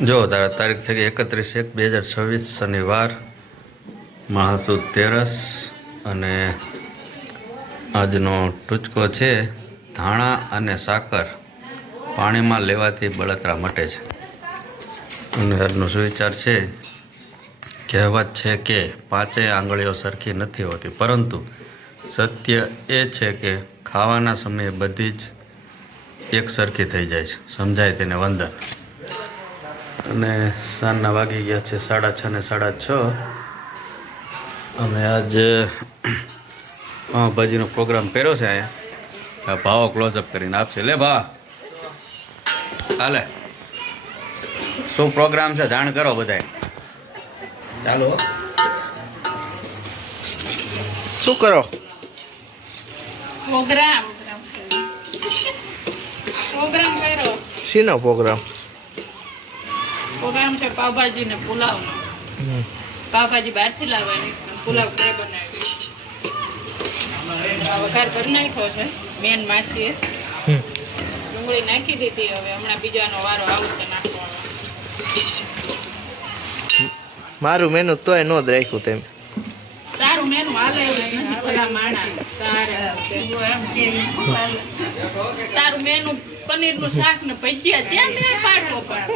જો તારીખ થઈ ગઈ 31/1/2026 શનિવાર મહાસુદ તેરસ અને આજનો ટૂચકો છે ધાણા અને સાકર પાણીમાં લેવાથી બળતરા મટે છે. અને આજનો સુવિચાર છે કહેવત છે કે પાંચેય આંગળીઓ સરખી નથી હોતી, પરંતુ સત્ય એ છે કે ખાવાના સમયે બધી જ એક સરખી થઈ જાય છે. સમજાય તેને વંદન. અને સાંજના વાગી ગયા છે 6:30 ને 6:30. અમે આજે પાઉંભાજીનો પ્રોગ્રામ કર્યો છે. અહીંયા ભાવો ક્લોઝઅપ કરીને આપશે. લે ભા હાલે શું પ્રોગ્રામ છે જાણ કરો બધાય. ચાલો શું કરો? પ્રોગ્રામ કર્યો. શીનો પ્રોગ્રામ? પ્રોગ્રામ છે પાવભાજી ને પુલાવ. પાવભાજી બહારથી લાવવાની, પુલાવ ઘરે બનાવી. વઘાર કરી નાખ્યો છે મેન માસીએ. ડુંગળી નાખી દીધી. હવે હમણાં બીજાનો વારો આવશે નાખવાનો. મારું મેનુ તોય નો જ રાખ્યું તેમ. તારું મેનુ હાલે એવું નથી. ભલા માણા તારું મેનુ પનીરનું શાક ને ભજીયા છે ને પાડવો પણ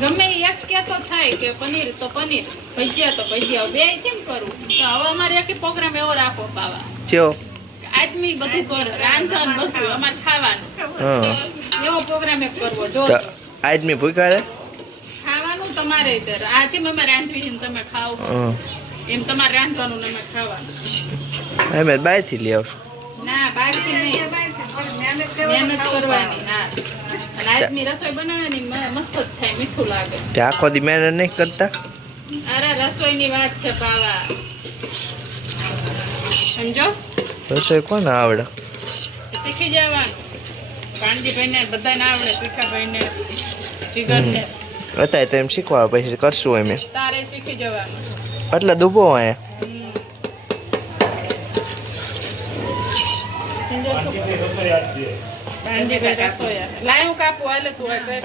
ગમે એક કેતો થાય કે પનીર તો પનીર, ભજીયા તો ભજીયા, બે કેમ કરું? તો હવે અમારે એક પ્રોગ્રામ એવો રાખો પાવા ચો આદમી બધું કરે, રાંધણ બધું અમારે ખાવાનું. એવો પ્રોગ્રામ એક કરવો. જો આદમી ભૂખ્યા રે ખાવાનું તમારે આજે અમે રાંધવી છે તમે ખાવ એમ તમારે રાંધવાનું ને અમે ખાવાનું. અમે બહારથી લઈ આવશું. ના બહારથી નહીં, મહેનત કરવાની. હા, અને આજની રસોઈ બનાવવાની મસ્ત જ થાય, મીઠું લાગે. તે આખો દી મહેનત નહીં કરતા? અરે રસોઈની વાત છે પાવા, સમજો. રસોઈ કોને આવડે? શીખી જવાનું. કાનજીભાઈ ને બધાને આવડે, પીઠાભાઈ ને, જીગરને. અત્યારે તો એમ શીખવા પછી કરશું એમ. તારે શીખી જવાનું. એટલે દુબો અહીંયા કાનજીભાઈ રસોયા. લાય હું કાપું, હાલે તું આ કર.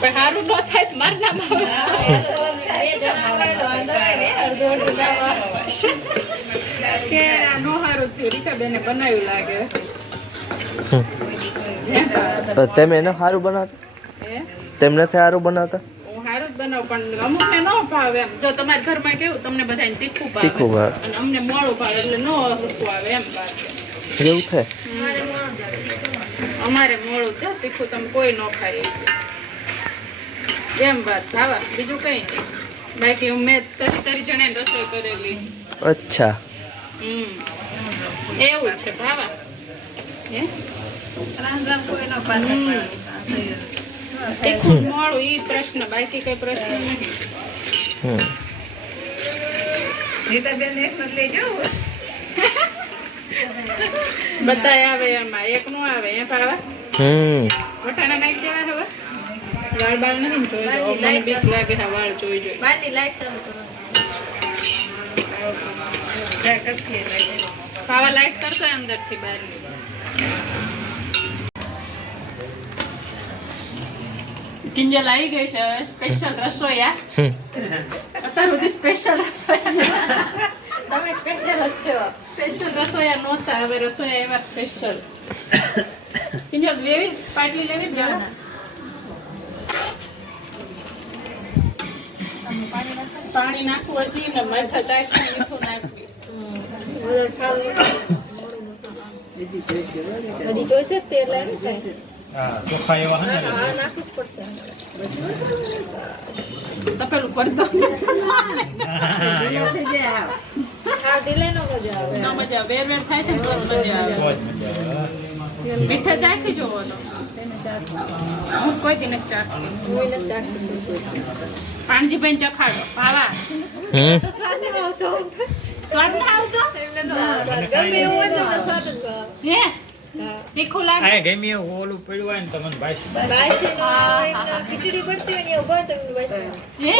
પણ સારું ન થાય તો માર ના નો સારું થયું. રીકાબેને બનાવ્યું લાગે. તમે એને સારું બનાવતા? તેમને સારું બનાવતા? હું સારું જ બનાવું, પણ અમુક ને ન ભાવે. એમ જો તમારા ઘરમાં કેવું તમને બધાને તીખું તીખું ભાવે ભાવે અને અમને મોડું ભાવે, એટલે ન હરખું આવે એમ વાત. એવું થાય? અમારે મોડું છે તીખું, તમે કોઈ ન ખાય એમ વાત. ખાવા બીજું કઈ નહીં. બાકી મેં તરી જણાને રસોઈ કરેલી. અચ્છા એવું છે ભાવા. હે તીખું મોડું ઈ પ્રશ્ન, બાકી કઈ પ્રશ્ન નથી. બધા આવે એમાં, એક નું આવે એ ભાવા. વટાણા નાખી દેવા. હવે વાળ બાળ નથી જોઈ જો, મને બીક લાગે. હા વાળ જોઈ જોઈ. ખાવા લાઈટ કરશો અંદર થી બહાર ની. કિંજલ આવી ગઈ છે સ્પેશિયલ રસોયા. અત્યાર સુધી સ્પેશિયલ રસોયા તમે સ્પેશિયલ જ છો. સ્પેશિયલ રસોયા નહોતા, હવે રસોયા એવા સ્પેશિયલ. કિંજલ લેવી પાટલી લેવી ને પાણી નાખવું હજી ને મીઠા ચાય મીઠું નાખવી. બધી જોઈશે તેલ તપેલું કરી દો. મજા વેર વેર થાય છે ને તો મજા આવે. મીઠા ચાખી જોવાનો. હું કોઈ દી નથી ચાખતી. પાણજીભાઈ ચખાડો પાવા. સ્વાદ ના આવતો? હે તીખું લાગે? ગમે એવું ઓલું પડ્યું હોય ને તમને ખીચડી પડતી હોય ને એવું બને તમને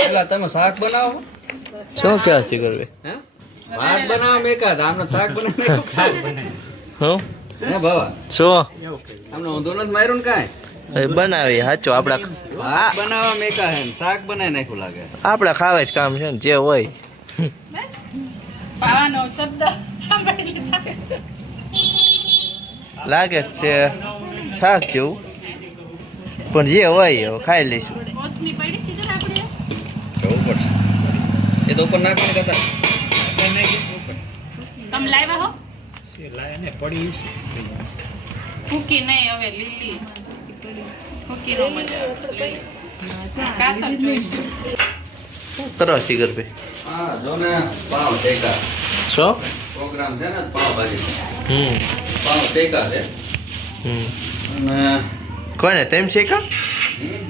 પેલા તમે શાક બનાવો. શું ક્યાં છે કરવે? હે ભાત બનાવવા મેકા આમને શાક બનાવી નાખ્યું હું હે બાવા શું આમને ઊંધું નથી માર્યું ને કાંઈ હવે બનાવી સાચો આપડા ભાત બનાવવા મેકા હે ને શાક બનાવી નાખ્યું લાગે આપડા ખાવા જ કામ છે ને જે હોય બસ પાવાનો શબ્દ સાંભળી લીધા. લાગે જ છે શાક જેવું પણ જે હોય હવે ખાઈ લઈશું કોથમી પડી છે જરા આપણે જવું પડશે એ તો ઉપર નાખવાની કહેતા તમે લાવ્યા હો ને પડી ફૂકી નહીં હવે લીલી ફૂકી નો મજા આવે. લીલી કાતર જોઈશું. કરો શિખરભાઈ હા જો ને પાવ શેકા શું પ્રોગ્રામ છે ને પાવ ભાજી પાવ શેકા છે હમ અને કોને તેમ છે કા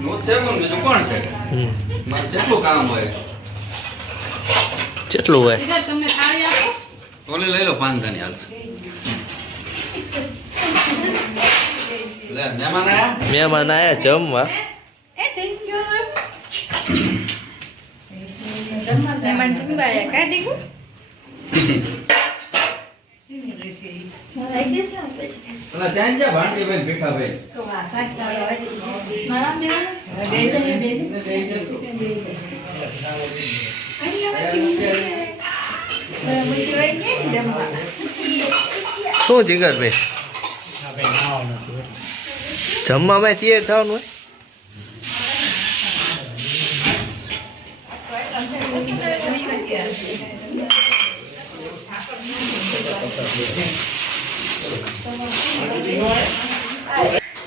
હું છે કોણ બીજું કોણ છે મારે જેટલું કામ હોય કેટલું હોય સીધા તમને થાળી આપો. ઓલે લઈ લો પાંચદાની હાલશે લે મહેમાન આયા મહેમાન આયા જમવા એ થેન્ક યુ મહેમાન જમવાયા કાઢી ગયું. પેલા ત્યાં જ્યાં ભાંડી બેન ભીખા ભાઈ શું જીગરભાઈ જમવામાં તૈયાર થવાનું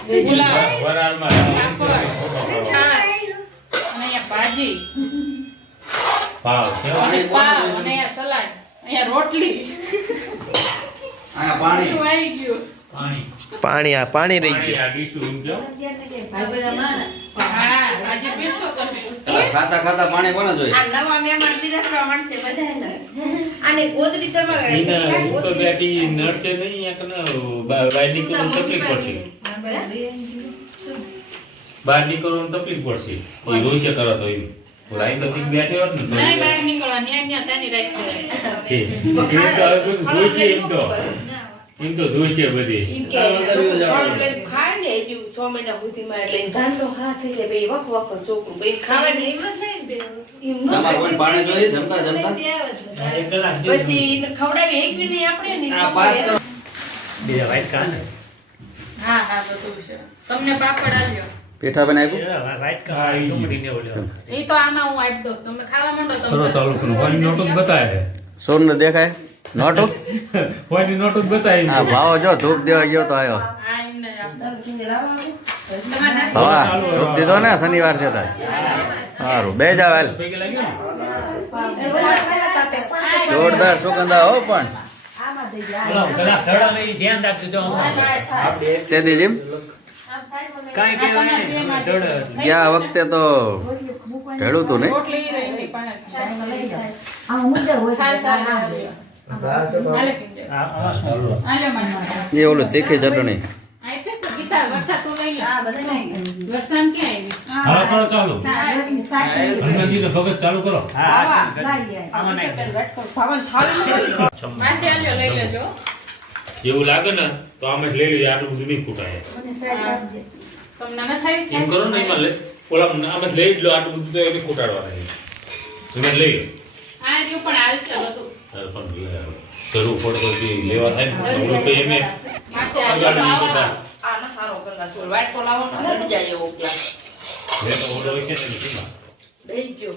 હોય ગુલાબ પાપડ છાશ અને અહીંયા ભાજી અને પાવ અને અહીંયા સલાડ અહીંયા રોટલી આયા પાણી બધું આવી ગયું. પાણી રહી ગયું હા આજે પીરસો તમે. પેલા ખાતા ખાતા પાણી કોને જોઈએ આ નવા મહેમાન પીરસવા મળશે બધાને. આને ગોદડી તમારે બહાર નીકળવાનું તકલીફ પડશે કોઈ રોશે કરો તો એમ લાઈન તો બેઠી હોત ને તો નહીં બહાર નીકળવા ન્યા સાની રાખી જોઈશે એમ તો જોઈશે બધી એમ કે ખાય ને હજુ 6 મહિના સુધીમાં એટલે ધાંડો હા થઈ જાય ભાઈ વખ વખ છોકરું ભાઈ ખાવાની તમારે કોઈ પાણી જોઈએ જમતા જમતા પછી એને ખવડાવી એક બી નહીં આપણે ને આ પાસ કરો બીજા વાઈટ કા ને હા હા બધું છે. તમને પાપડ આવ્યો પેઠા બન આપ્યું વાઈટ કા ટોમડી ને ઓલો એ તો આમાં હું આપી દઉં તમે ખાવા માંડો સરો તમે ચાલુ કરો ફોન નોટ જ બતાવે સોન ને દેખાય નોટો ફોન નોટ જ બતાવે આ ભાવ જો ધૂપ દેવા ગયો તો આવ્યો આ એમને આપો. હવા ધૂપ દીધો ને શનિવાર છે તાર સારું બે જાવ હાલ પૈકી લાગ્યો ને જોરદાર સુગંધા હો પણ ઓલા પેલા થડા ને ધ્યાન રાખજો જો તે દી જીમ કાઈ કે ગયા વખતે તો ઢળું તું નહીં રોટલી રહી પાંચ છાશ આવ્યો. હાલે કિંજલ. હાલે મને એ ઓલું તીખી ચટણી આઈપે તો ગીતા વરસાદ તો લઈ લે. વરસાદ ક્યાં આવી? હા કરો ચાલુ હનુમાનજી નો ભગત ચાલુ કરો માસી આલ્યો લઈ લેજો. એવું લાગે ને તો આમ જ લઈ લેજો આટલું બધું નહીં ફૂટાય તમને ન થાય છે? એમ કરો ને એમાં લે ઓલા આમ જ લઈ જ લો આટલું બધું તો એને ફૂટાડવાના છે તમે લઈ લો આ જો પણ હાલશે બધું. પણ જરૂર પડતો લેવા થાય ને ઓલું તો એમે માસી આલ્યો તો આવો. આના હારો કરતા સોલ વાઈટ તો લાવો ને દડી જાય એવો ક્લાસ લે તો ઓલો હોય છે ને સીમા દઈ ગયો